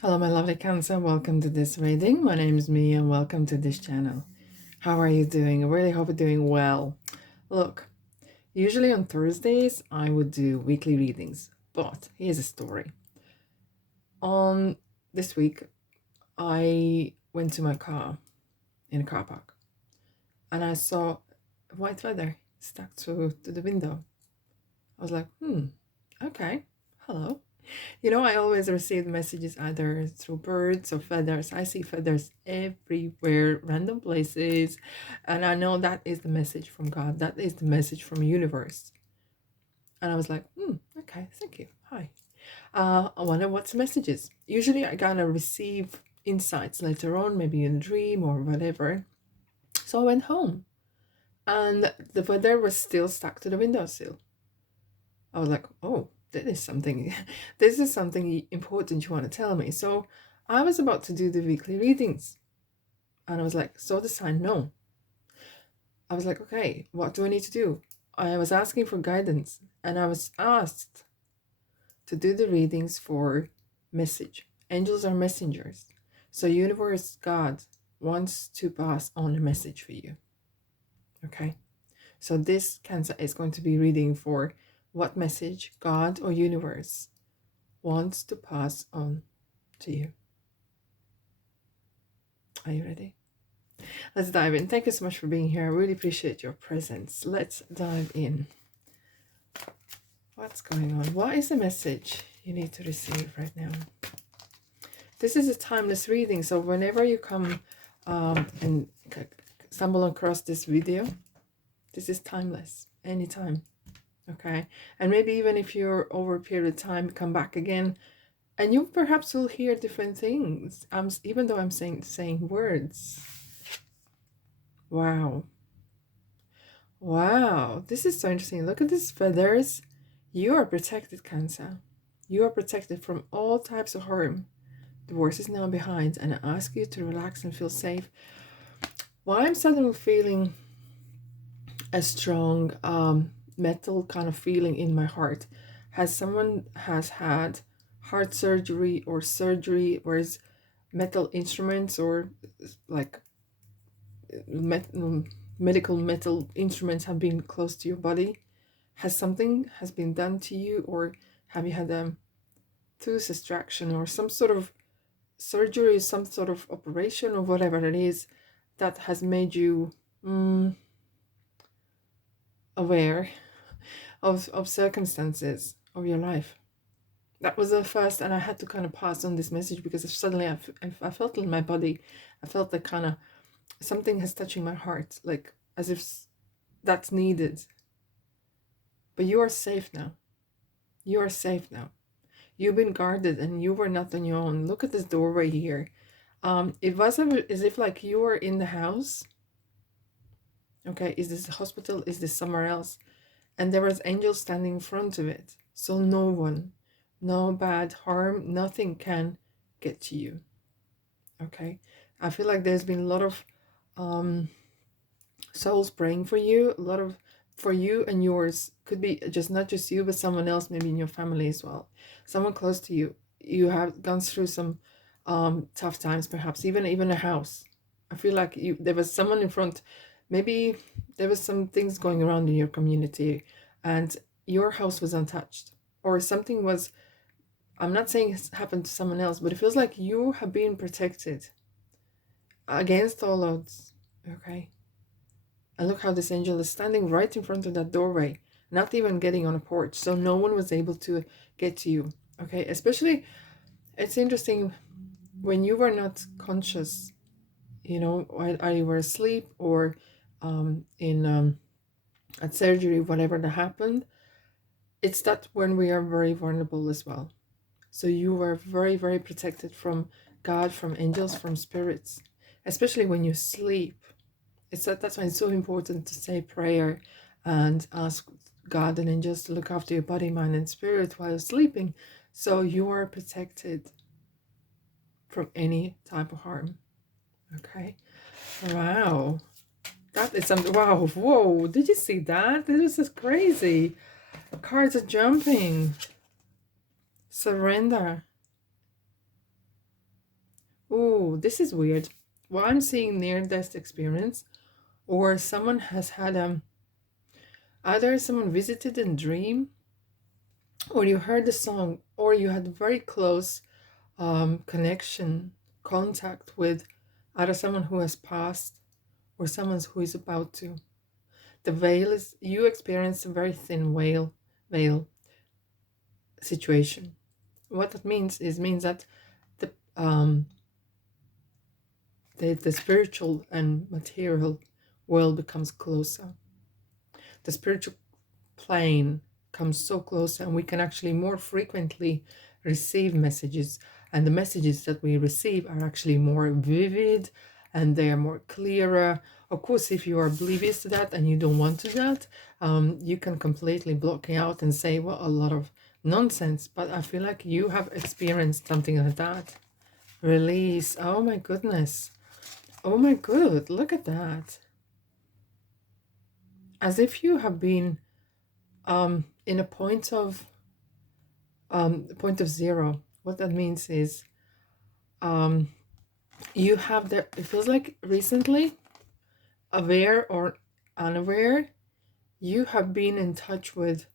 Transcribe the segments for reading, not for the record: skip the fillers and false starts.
Hello, my lovely Cancer. Welcome to this reading. My name is Mia, and welcome to this channel. How are you doing? I really hope you're doing well. Look, usually on Thursdays, I would do weekly readings, but here's a story. On this week, I went to my car in a car park, and I saw a white feather stuck to the window. I was like, okay, hello. You know, I always receive messages either through birds or feathers. I see feathers everywhere, random places, and I know that is the message from God. That is the message from universe. And I was like, okay, thank you. Hi. I wonder what's the messages. Usually I gonna receive insights later on, maybe in a dream or whatever. So I went home, and the feather was still stuck to the windowsill. I was like, oh, this is something important you want to tell me. So I was about to do the weekly readings, and I was like, so the sign, no. I was like, okay, what do I need to do? I was asking for guidance, and I was asked to do the readings for message. Angels are messengers. So universe, God wants to pass on a message for you. Okay. So this Cancer is going to be reading for what message God or universe wants to pass on to you. Are you ready? Let's dive in. Thank you so much for being here. I really appreciate your presence. Let's dive in. What's going on? What is the message you need to receive right now? This is a timeless reading, so whenever you come and stumble across this video, this is timeless, anytime. Okay, and maybe even if you're over a period of time, come back again, and you perhaps will hear different things. Even though I'm saying words. Wow, this is so interesting. Look at these feathers. You are protected, Cancer. You are protected from all types of harm. The worst is now behind, and I ask you to relax and feel safe. Why I'm suddenly feeling a strong metal kind of feeling in my heart. Someone has had heart surgery or surgery, whereas metal instruments or like medical metal instruments have been close to your body? Something has been done to you, or have you had a tooth extraction or some sort of surgery, some sort of operation or whatever it is that has made you aware of circumstances of your life? That was the first, and I had to kind of pass on this message because suddenly I felt it in my body. I felt that kind of something has touching my heart, like as if that's needed. But you are safe now. You are safe now. You've been guarded, and you were not on your own. Look at this doorway here. It was as if like you were in the house. Okay, is this a hospital? Is this somewhere else? And there was angels standing in front of it. So no bad harm, nothing can get to you. Okay, I feel like there's been a lot of souls praying for you, for you and yours. Could be just not just you, but someone else, maybe in your family as well, someone close to you. You have gone through some tough times, perhaps even a house. I feel like there was someone in front. Maybe there was some things going around in your community, and your house was untouched, or something was. I'm not saying it's happened to someone else, but it feels like you have been protected against all odds. Okay. And look how this angel is standing right in front of that doorway, not even getting on a porch. So no one was able to get to you. Okay. Especially, it's interesting when you were not conscious, you know, while you were asleep or at surgery, whatever that happened. It's that when we are very vulnerable as well. So you were very, very protected from God, from angels, from spirits, especially when you sleep. That's why it's so important to say prayer and ask God and angels to look after your body, mind, and spirit while you're sleeping, so you are protected from any type of harm. Okay. Wow. That is something. Wow. Whoa. Did you see that? This is crazy. Cards are jumping. Surrender. Oh, this is weird. What I'm seeing near-death experience, or someone has had either someone visited in dream, or you heard the song, or you had very close connection, contact with either someone who has passed or someone who is about to. The veil is, you experience a very thin veil situation. What that means that the um the spiritual and material world becomes closer. The spiritual plane comes so close, and we can actually more frequently receive messages, and the messages that we receive are actually more vivid and they are more clearer. Of course, if you are oblivious to that and you don't want to that, you can completely block it out and say, well, a lot of nonsense. But I feel like you have experienced something like that. Release. Oh my goodness. Oh my good. Look at that. As if you have been in a point of zero. What that means is um, you have the, it feels like recently, aware or unaware, you have been in touch with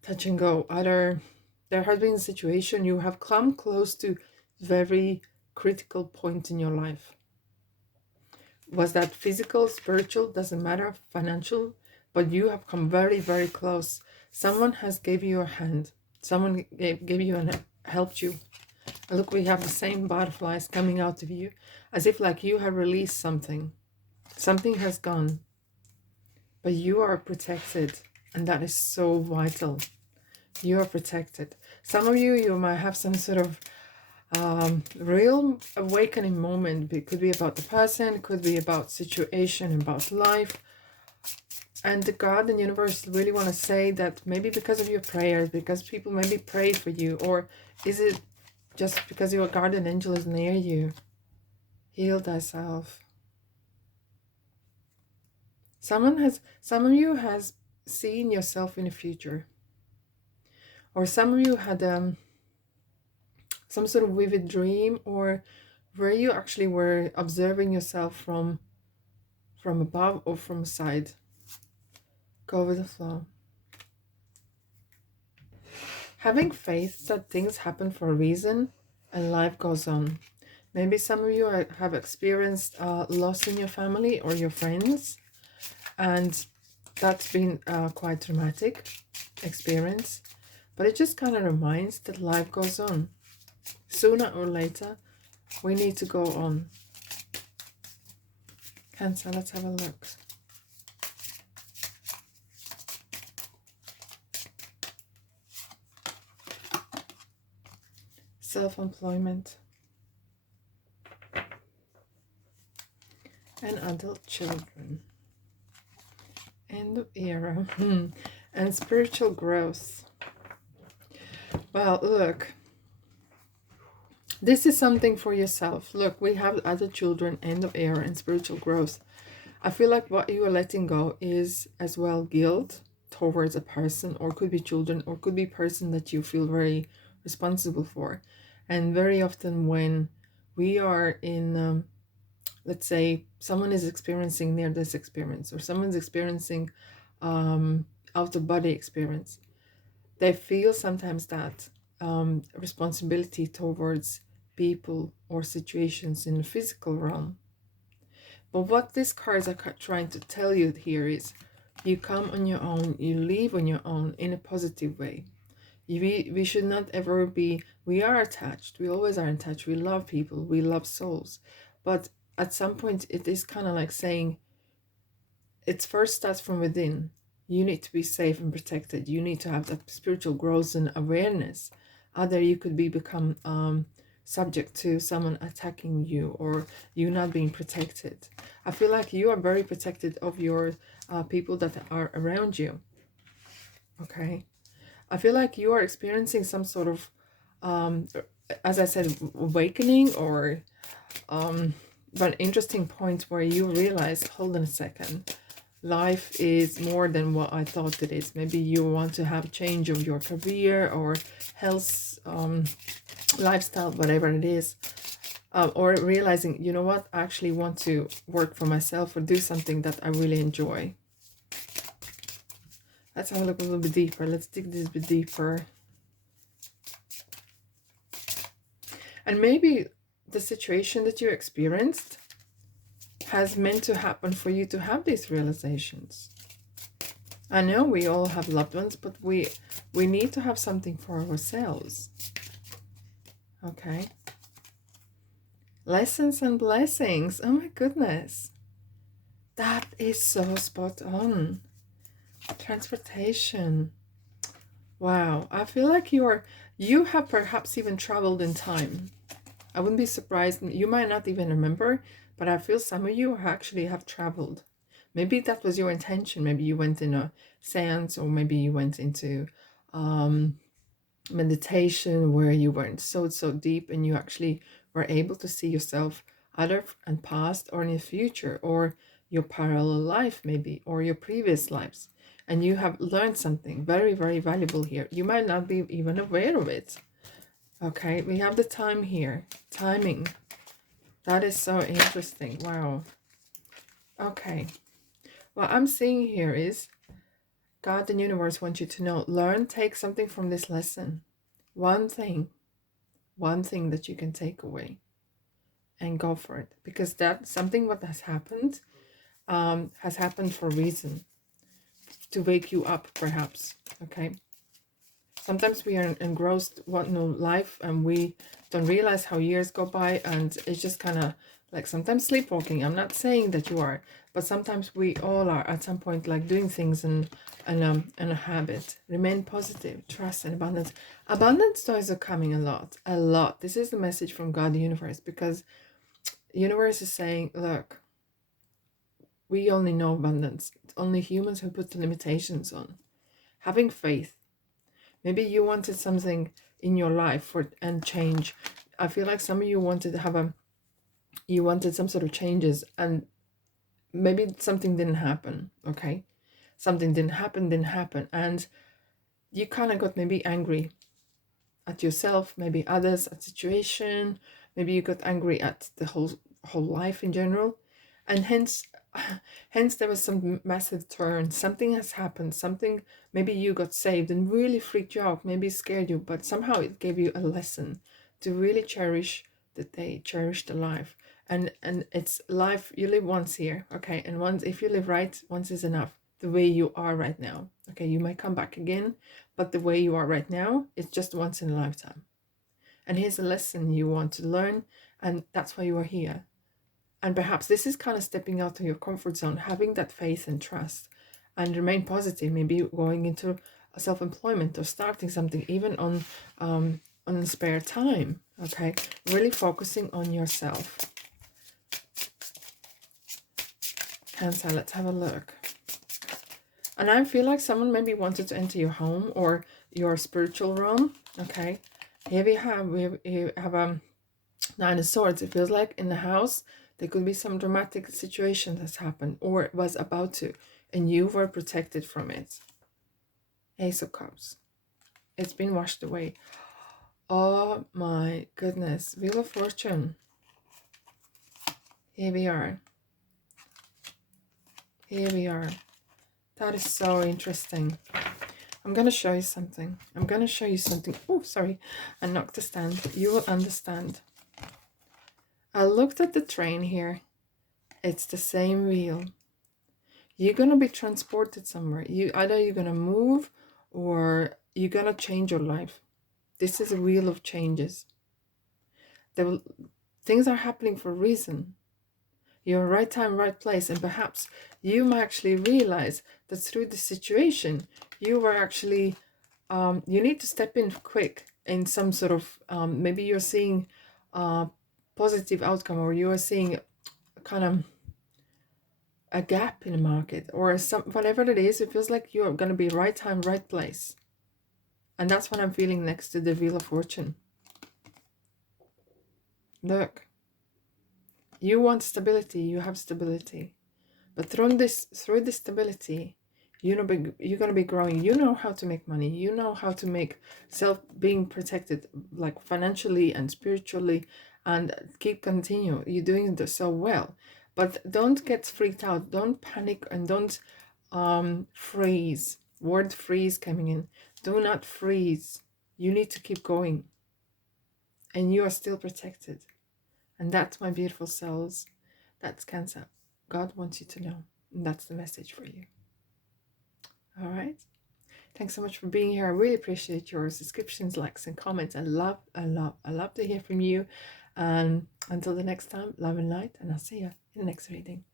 touch and go. Either there has been a situation you have come close to very critical point in your life. Was that physical, spiritual, doesn't matter, financial, but you have come very, very close. Someone has gave you a hand. Someone gave you and helped you. And look, we have the same butterflies coming out of you, as if like you have released something. Something has gone, but you are protected, and that is so vital. You are protected. Some of you, you might have some sort of real awakening moment. It could be about the person, could be about situation, about life. And the God and universe really want to say that maybe because of your prayers, because people maybe prayed for you, or is it just because your guardian angel is near you? Heal thyself. Some of you has seen yourself in the future, or some of you had some sort of vivid dream, or where you actually were observing yourself from above or from side. Go with the flow. Having faith that things happen for a reason and life goes on. Maybe some of you have experienced loss in your family or your friends, and that's been quite traumatic experience, but it just kind of reminds that life goes on. Sooner or later, we need to go on. Cancer, let's have a look. Self-employment and adult children. End of era. And spiritual growth. Well, look, this is something for yourself. Look, we have adult children, end of era, and spiritual growth. I feel like what you are letting go is as well guilt towards a person, or could be children, or could be person that you feel very responsible for. And very often when we are in let's say someone is experiencing near-death experience, or someone's experiencing out-of-body experience, they feel sometimes that responsibility towards people or situations in the physical realm. But what these cards are trying to tell you here is, you come on your own, you leave on your own in a positive way. We should not ever be, we are attached, we always are in touch, we love people, we love souls, but at some point it is kind of like saying, it first starts from within. You need to be safe and protected. You need to have that spiritual growth and awareness. Other, you could become subject to someone attacking you, or you not being protected. I feel like you are very protected of your people that are around you. Okay, I feel like you are experiencing some sort of as I said, awakening, or but interesting point where you realize, hold on a second, life is more than what I thought it is. Maybe you want to have change of your career or health, lifestyle, whatever it is. or realizing, you know what, I actually want to work for myself or do something that I really enjoy. Let's have a look a little bit deeper. Let's dig this a bit deeper. And maybe the situation that you experienced has meant to happen for you to have these realizations. I know we all have loved ones, but we need to have something for ourselves. Okay. Lessons and blessings. Oh my goodness. That is so spot on. Transportation. Wow. I feel like you have perhaps even traveled in time. I wouldn't be surprised. You might not even remember, but I feel some of you actually have traveled. Maybe that was your intention. Maybe you went in a seance, or maybe you went into meditation where you weren't so deep, and you actually were able to see yourself either and past or in the future, or your parallel life maybe, or your previous lives, and you have learned something very, very valuable here. You might not be even aware of it. Okay, we have the time here. Timing. That is so interesting. Wow. Okay. What I'm seeing here is God and universe want you to know, learn, take something from this lesson. One thing that you can take away and go for it. Because that's something what has happened for a reason. To wake you up, perhaps. Okay. Sometimes we are engrossed life, and we don't realize how years go by, and it's just kind of like sometimes sleepwalking. I'm not saying that you are, but sometimes we all are at some point, like doing things in a habit. Remain positive, trust, and abundance. Abundance stories are coming a lot. This is the message from God, the universe, because the universe is saying, look, we only know abundance. It's only humans who put the limitations on. Having faith. Maybe you wanted something in your life and change. I feel like some of you wanted to you wanted some sort of changes, and maybe something didn't happen. Okay, something didn't happen, and you kind of got maybe angry at yourself, maybe others, at situation. Maybe you got angry at the whole life in general, and hence there was some massive turn. Something has happened. Something, maybe you got saved and really freaked you out, maybe scared you, but somehow it gave you a lesson to really cherish the day, cherish the life. And it's life, you live once here, okay? And once, if you live right, once is enough. The way you are right now, okay? You might come back again, but the way you are right now is just once in a lifetime. And here's a lesson you want to learn, and that's why you are here. And perhaps this is kind of stepping out of your comfort zone, having that faith and trust, and remain positive. Maybe going into self-employment or starting something, even on spare time. Okay, really focusing on yourself. Cancer, let's have a look. And I feel like someone maybe wanted to enter your home or your spiritual realm. Okay, here we have Nine of Swords. It feels like in the house there could be some dramatic situation that's happened or was about to, and you were protected from it. Ace of Cups. It's been washed away. Oh my goodness. Wheel of Fortune. Here we are. Here we are. That is so interesting. I'm going to show you something. Oh, sorry. I knocked the stand. You will understand. I looked at the train here. It's the same wheel. You're going to be transported somewhere. Either you're going to move or you're going to change your life. This is a wheel of changes. Things are happening for a reason. You're right time, right place, and perhaps you might actually realize that through the situation, you were actually, you need to step in quick in some sort of, maybe you're seeing a positive outcome, or you are seeing kind of a gap in the market, or whatever it is. It feels like you're going to be right time, right place. And that's what I'm feeling next to the Wheel of Fortune. Look. You want stability, you have stability. But through this stability, you're going to be growing. You know how to make money. You know how to make being protected, like financially and spiritually. and continue. You're doing so well, but don't get freaked out. Don't panic and don't freeze. Word freeze coming in. Do not freeze. You need to keep going, and you are still protected. And that's my beautiful souls. That's Cancer. God wants you to know. And that's the message for you. All right. Thanks so much for being here. I really appreciate your subscriptions, likes, and comments. I love to hear from you. And until the next time, love and light. And I'll see you in the next reading.